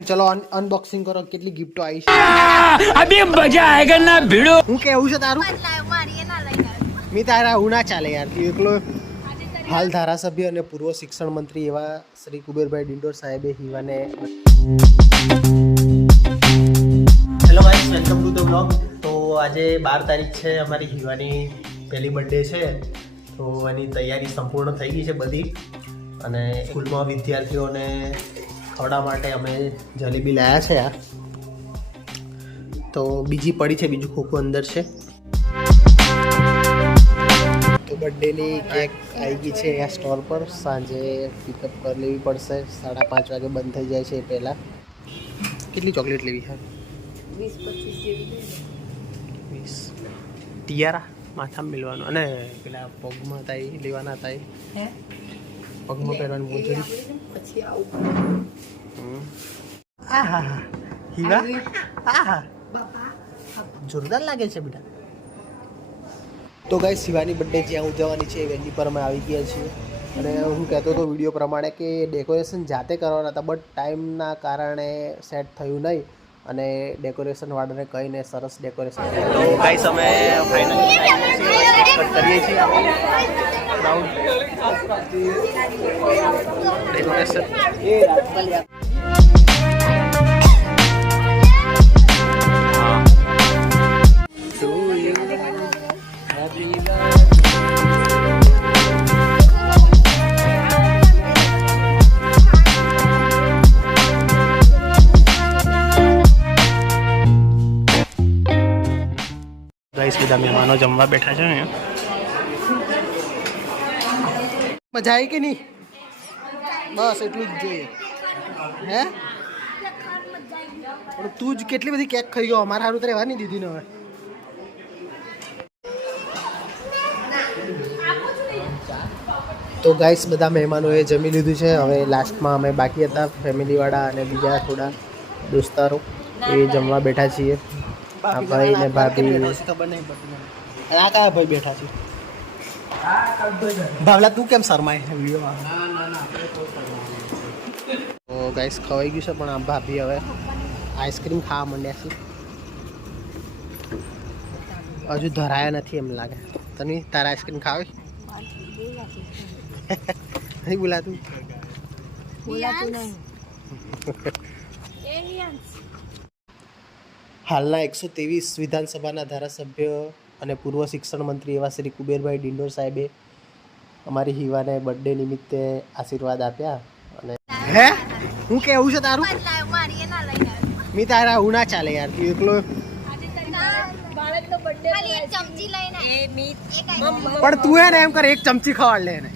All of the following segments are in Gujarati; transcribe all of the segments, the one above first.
चलो अनबॉक्सिंग करो કેટલી ગિફ્ટો આવી છે अभी मजा आएगा ना भिड़ो હું કેવું છે તારું મી તારા હું ના ચાલે યાર તું એકલો હાલ ધારાસભ્ય અને પૂર્વ શિક્ષણ મંત્રી એવા શ્રી કુબેરભાઈ ડિંડોર સાહેબે હીવાને hello guys welcome to the vlog તો આજે 12 તારીખ છે અમારી હીવાની પહેલી બર્થડે છે તો એની તૈયારી સંપૂર્ણ થઈ ગઈ છે બધી અને સ્કૂલમાં વિદ્યાર્થીઓને ખવડાવવા માટે અમે જલેબી લાયા છે યાર તો બીજી પડી છે બીજું ખોખું અંદર છે તો બર્થડેની કેક આવી ગઈ છે આ સ્ટોર પર સાંજે પિકઅપ કરી લેવી પડશે 5:30 વાગે બંધ થઈ જાય છે એ પહેલાં કેટલી ચોકલેટ લેવી છે 20-25 જેવી 20 ટિયારા માથામાં મિલવાનું અને પેલા પગમાં થાય લેવાના થાય હે પગમાં પહેરવાનું મોજડી પછી આવું આહા હીવા આહા બાપા જોરદાર લાગે છે બેટા તો ગાઈસ શિવાની બર્થડે જ્યાં ઉજવવાની છે વેન્યુ પર અમે આવી ગયા છીએ અને હું કહેતો હતો વિડીયો પ્રમાણે કે ડેકોરેશન જાતે કરવાના હતા બટ ટાઈમના કારણે સેટ થયું નહીં અને ડેકોરેશન વાળાને કહીને સરસ ડેકોરેશન તો ગાઈસ અમે ફાઇનલી કરીએ છીએ ડેકોરેશન ગાઈસ બધા મહેમાનો જમવા બેઠા છે અહીંયા મજા આવી કે નહીં બસ એટલું જ જોઈએ હે પણ તું જ કેટલી બધી કેક ખાઈ ગયો અમારા સારું તો રહેવા નહીં દીધી ને હવે તો ગાઈસ બધા મહેમાનોએ જમી લીધું છે હવે લાસ્ટમાં અમે બાકી હતા ફેમિલીવાળા અને બીજા થોડા દોસ્તારો એ જમવા બેઠા છીએ આ ભાઈ ને ભાભી આ કયા ભાઈ બેઠા છે ભાવલા તું કેમ શરમાય વિડીયોમાં તો ગાઈસ ખવાઈ ગયું છે પણ આ ભાભી હવે આઈસ્ક્રીમ ખાવા માંડ્યા છે હજુ ધરાયા નથી એમ લાગે તને તારા આઈસ્ક્રીમ ખાવી નહીં બોલાતું હાલના 123 વિધાનસભાના ધારાસભ્ય અને પૂર્વ શિક્ષણ મંત્રી એવા શ્રી કુબેરભાઈ ડિંડોર સાહેબે અમારી હીવાને બર્થડે નિમિત્તે આશીર્વાદ આપ્યા અને હે હું કેવું છે તારું મી તારા હું ના ચાલે યાર તું એકલો પણ તું હે ને એમ કર એક ચમચી ખવાડ લે ને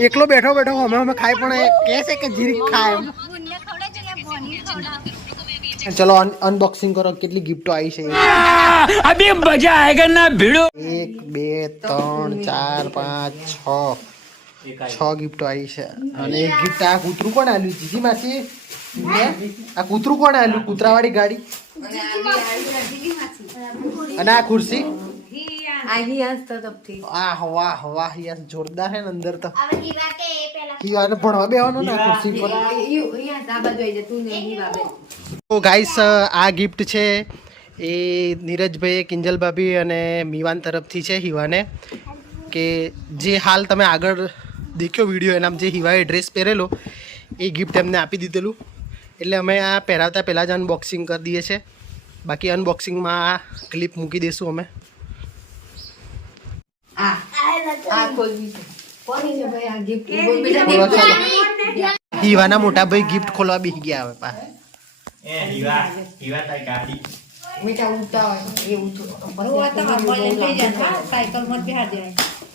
એકલો બેઠો બેઠો અમે ખાય પણ કહે છે કે જીરીક ખાય એમ ચલો અનબોક્સિંગ કરો કેટલી ગિફ્ટો આવી છે अभी मजा आएगा ना भिड़ो 1 2 3 4 5 6 ગિફ્ટો આવી છે અને એક ગિફ્ટ આ કૂતરું કોણ આલ્યું જીજી માસી આ કૂતરું કોણ આલ્યું કૂતરાવાળી ગાડી અને આ ખુરશી વાહ વાહ વાહ યાર જોરદાર હે ને અંદર તો હીવાને ભણવા બેવાનું ને ખુરશી પર તો ગાઈસ આ ગિફ્ટ છે એ નીરજભાઈ કિંજલ ભાભી અને મીવાન તરફથી છે હીવાને કે જે હાલ તમે આગળ દેખ્યો વિડીયો એનામ જે હીવાએ ડ્રેસ પહેરેલો એ ગિફ્ટ એમને આપી દીધેલું એટલે અમે આ પહેરાવતા પહેલાં જ અનબોક્સિંગ કરી દઈએ છીએ બાકી અનબોક્સિંગમાં આ ક્લિપ મૂકી દઈશું અમે હીવાના મોટા ભાઈ ગિફ્ટ ખોલવા બેસી ગયા હવે પા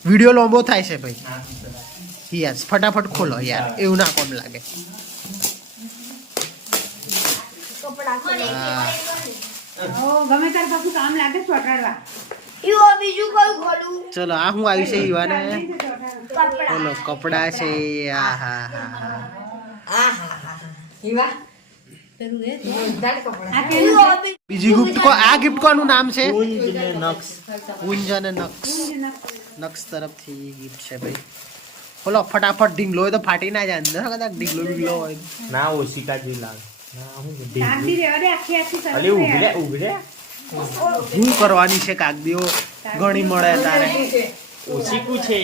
વિડીયો લાંબો થાય છે ભાઈ યસ ફટાફટ ખોલો યાર એવું ના કોમ લાગે ચલો આ હું આવી છે ઈવાને બોલો કપડા છે આ હા હા હીવા બીજી ગિફ્ટ આ ગિફ્ટ કોનું નામ છે? કુંજ અને નક્ષ. નક્ષ તરફથી ગિફ્ટ છે ભાઈ. બોલો ફટાફટ ઢીંગલો હોય તો ફાટી ના જાય અંદર કદાચ ઢીંગલો બીગલો હોય. ના ઓશિકા જેવી લાગે. અલે ઉભરે શું કરવાની છે કાગદીઓ ઘણી મળે તારે. ઓશિકું છે.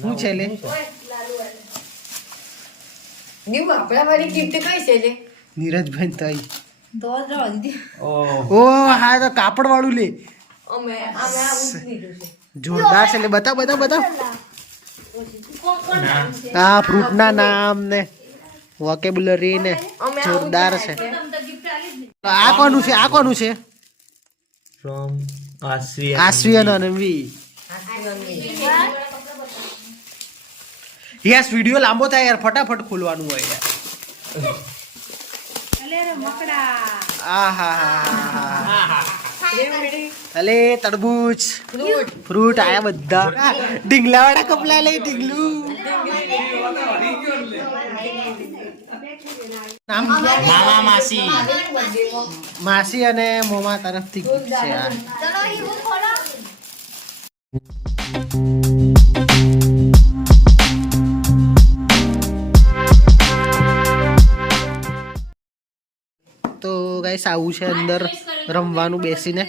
શું છે લે? આપણા વાળી gift કઈ છે લે? નીરજભાઈ તઈ. ઓહ ઓ હા તો કાપડ વાળું લે. અમે આ ઉઠી દીધું છે. જોરદાર છે લે. બતાવ આ ફ્રૂટ ના નામ ને વોકેબ્યુલરી ને જોરદાર છે. આ કોનું છે? ફ્રોમ આશ્રિયા. આશ્રિયન અનવી. યસ વિડિયો લાંબો થાય યાર ફટાફટ ખોલવાનું હોય યાર. અલે તરબૂચ ફ્રૂટ આયા બધા. ઢીંગલા વાળા કપલા લઈ ઢીંગલું. નામ મામા માસી. માસી અને મોમા તરફથી gift છે આ. તો ગાઈસ આવું છે અંદર રમવાનું બેસીને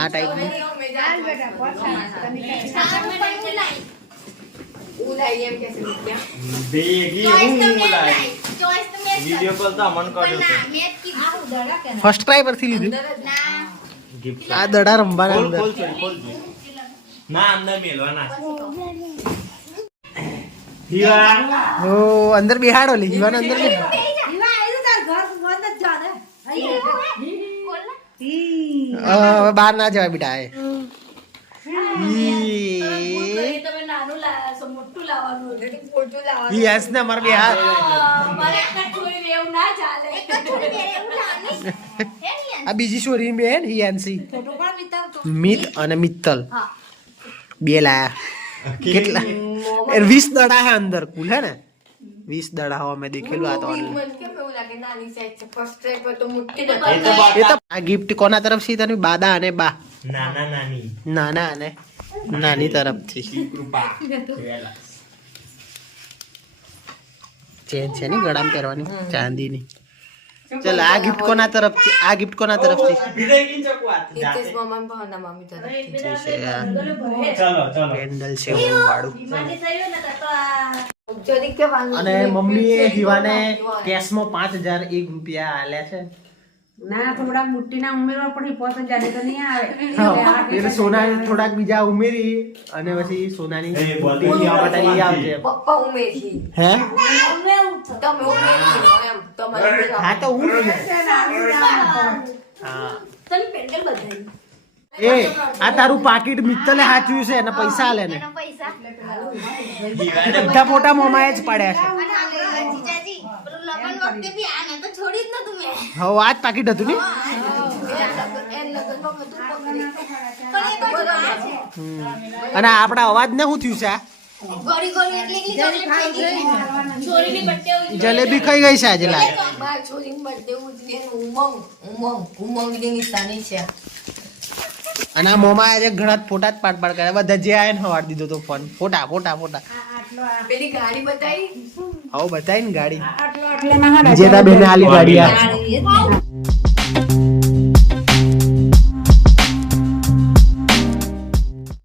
આ ટાઈપનું. ઉલાઈ એમ કે છે રૂપિયા. ભેગી હું લાવી. વિડિયો કોલ તો અમન કર્યો છે. ફર્સ્ટ ટ્રાય પરથી લીધું. ગિફ્ટ આ દડા રમવાના ખોલ અંદર. ખોલ ખોલ. ના અંદર મેલવાના. હીરા ઓ અંદર બેહાડો લે જીવાને અંદર બેહાડો. હવે બહાર ના જવાય બેટા. યસ ને અમારે બેહાર. આ બીજી છોરી બેન હિયાન્સી. મિત અને મિત્તલ બે લાયા. કેટલા 20 દડા હે અંદર કુલ હે ને 20 દડા હો મેં દેખેલું આ તો online. મને કેમ એવું લાગે નાની સાઈઝ છે ફર્સ્ટ ટ્રાય પર તો મોટી એ તો નથી. એ તો આ ગિફ્ટ કોના તરફથી તને? બાદા અને બા. નાના નાની નાના અને નાની તરફથી. કૃપા. ચેન છે ને ગળામાં પહેરવાની ચાંદીની. ચલ આ ગિફ્ટ કોના તરફથી? આ ગિફ્ટ કોના તરફથી? હિતેશ મામા અને ભાવના મામી તરફથી. જે છે આ ચલો ચલો. કેન્ડલ છે એવું વાળું. જરીક કે વાંધો અને નહીં. મમ્મીએ હિવાને કેશમાં 5001 રૂપિયા આલ્યા છે. ના થોડા મોટીના ઉમેરવા પડી 5000 તો નહીં આવે. હા, એટલે સોના થોડાક બીજા ઉમેરી અને પછી સોનાની એ બોલ. મોટી લેવા માટે લઈ આવજે. પપ્પા ઉમેરથી હે તમે ઉમેરથી એમ તમારે હા તો હું હા એ આ તારું પાકીટ મિત્તલે હાચ્યું છે અને પૈસા આલે ને બધા ફોટા મોમાએ જ પાડ્યા છે. હવે આ જ પાકીટ હતું ને. અને આપણા અવાજ ને શું થયું છે? આ જલેબી ખાઈ ગઈ છે આજે લાગે. મારા છોરીની birthday ઉજવી એનું ઉમંગ ની નિશાની છે. અને આ મોમાં આજે ઘણા જ ફોટા જ પાડ કર્યા. બધા જે આયા ને હવાડ દીધો તો ફોન. ફોટા પેલી ગાડી બતાવી હવે બતાવી ને ગાડી આટલા વિજેતા બેને આલી ગાડી આ. ગાડી